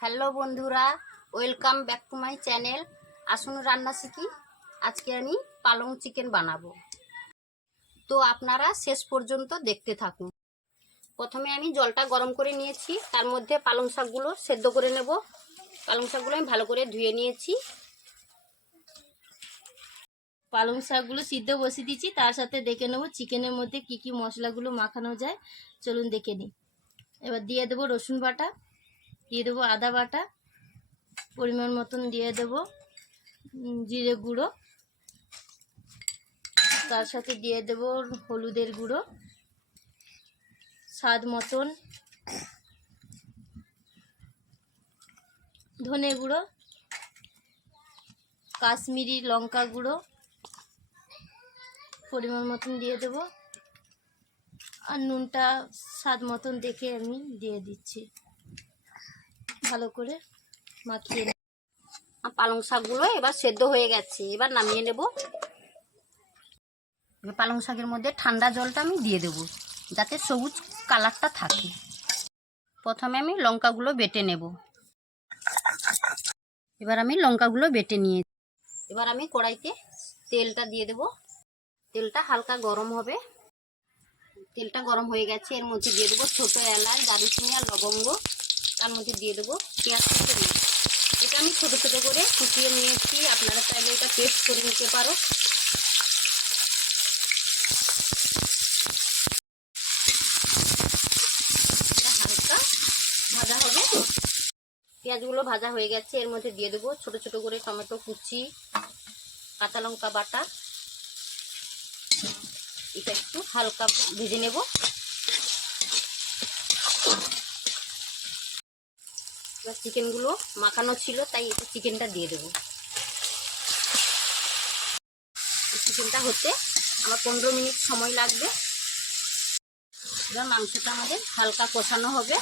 Hello বন্ধুরা, welcome back to my channel. আসুন রান্না শিখি। আজকে আমি পালং চিকেন বানাবো। তো আপনারা শেষ পর্যন্ত দেখতে থাকুন। প্রথমে আমি জলটা গরম করে নিয়েছি। তার মধ্যে পালং শাকগুলো সেদ্ধ করে নেব। পালং শাকগুলো আমি ভালো করে ধুয়ে নিয়েছি। পালং শাকগুলো সিদ্ধ বসিয়ে দিচ্ছি তার সাথে দেখে নেব চিকেনের মধ্যে কি কি মশলাগুলো মাখানো যায়। চলুন দেখে নিই। এবার দিয়ে দেবো রসুন বাটা। দিয়ে দেবো আদা বাটা, পরিমাণ মতন দিয়ে দেবো জিরে গুঁড়ো। তার সাথে দিয়ে দেবো হলুদের গুঁড়ো, স্বাদ মতন। ধনে গুঁড়ো, কাশ্মীরি লঙ্কা গুঁড়ো, পরিমাণ মতন দিয়ে দেবো। আর নুনটা স্বাদ মতন দেখে আমি দিয়ে দিচ্ছি। ভালো করে মাখিয়ে পালং শাকগুলো এবার সেদ্ধ হয়ে গেছে, এবার নামিয়ে নেব। পালং শাকের মধ্যে ঠান্ডা জলটা আমি দিয়ে দেবো, যাতে সবুজ কালারটা থাকে। প্রথমে আমি লঙ্কাগুলো বেটে নেব। এবার আমি লঙ্কাগুলো বেটে নিয়ে এবার আমি কড়াইতে তেলটা দিয়ে দেব। তেলটা হালকা গরম হবে। তেলটা গরম হয়ে গেছে, এর মধ্যে দিয়ে দেবো ছোটো এলাচ, দারুচিনি আর লবঙ্গ। তার মধ্যে দিয়ে দেবো পেঁয়াজ এটা আমি ছোটো ছোটো করে কুচিয়ে নিয়েছি। আপনারা চাইলে এটা পেস্ট করে নিতে পারো। হালকা ভাজা হবে। পেঁয়াজগুলো ভাজা হয়ে গেছে। এর মধ্যে দিয়ে দেবো ছোটো ছোটো করে টমেটো কুচি, কাঁচা লঙ্কা বাটা। এটা একটু হালকা ভেজে নেব। এবার চিকেনগুলো মাখানো ছিল, তাই এটা চিকেনটা দিয়ে দেবো। চিকেনটা হতে আমার পনেরো মিনিট সময় লাগবে। এবার মাংসটা আমাদের হালকা কষানো হবে।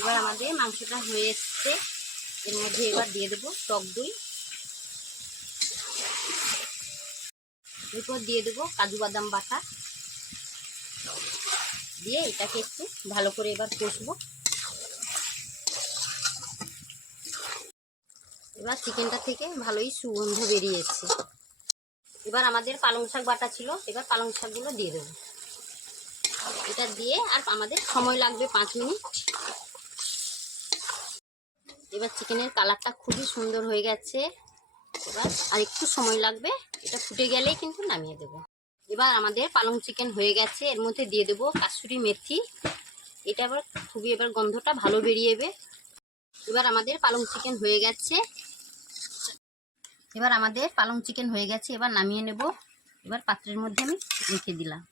এবার আমাদের মাংসটা হয়ে এসছে। এর মধ্যে এবার দিয়ে দেবো টক দই। এরপর দিয়ে দেবো কাজু বাদাম বাটা। দিয়ে এটাকে একটু ভালো করে এবার কষবো। এবার চিকেনটা থেকে ভালোই সুগন্ধ বেরিয়েছে। এবার আমাদের পালং শাক বাটা ছিল, এবার পালং শাকগুলো দিয়ে দেবো। এটা দিয়ে আর আমাদের সময় লাগবে পাঁচ মিনিট। এবার চিকেনের কালারটা খুবই সুন্দর হয়ে গেছে। এবার আর একটু সময় লাগবে, এটা ফুটে গেলেই কিন্তু নামিয়ে দেব। এবার আমাদের পালং চিকেন হয়ে গেছে, এর মধ্যে দিয়ে দেবো কাসুরি মেথি। এটা এবার খুবই এবার গন্ধটা ভালো বেরিয়েবে এবার আমাদের পালং চিকেন হয়ে গেছে। এবার আমাদের পালং চিকেন হয়ে গেছে, এবার নামিয়ে নেব। এবার পাত্রের মধ্যে আমি রেখে দিলাম।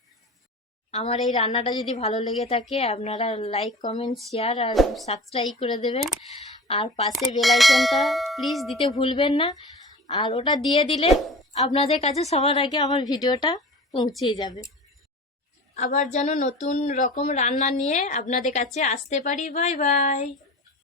আমার এই রান্নাটা যদি ভালো লেগে থাকে, আপনারা লাইক কমেন্ট শেয়ার আর সাবস্ক্রাইব করে দেবেন। আর পাশে বেল আইকনটা প্লিজ দিতে ভুলবেন না। আর ওটা দিয়ে দিলে আপনাদের কাছে সবার আগে আমার ভিডিওটা পৌঁছে যাবে। আবার যেন নতুন রকম রান্না নিয়ে আপনাদের কাছে আসতে পারি। Bye bye.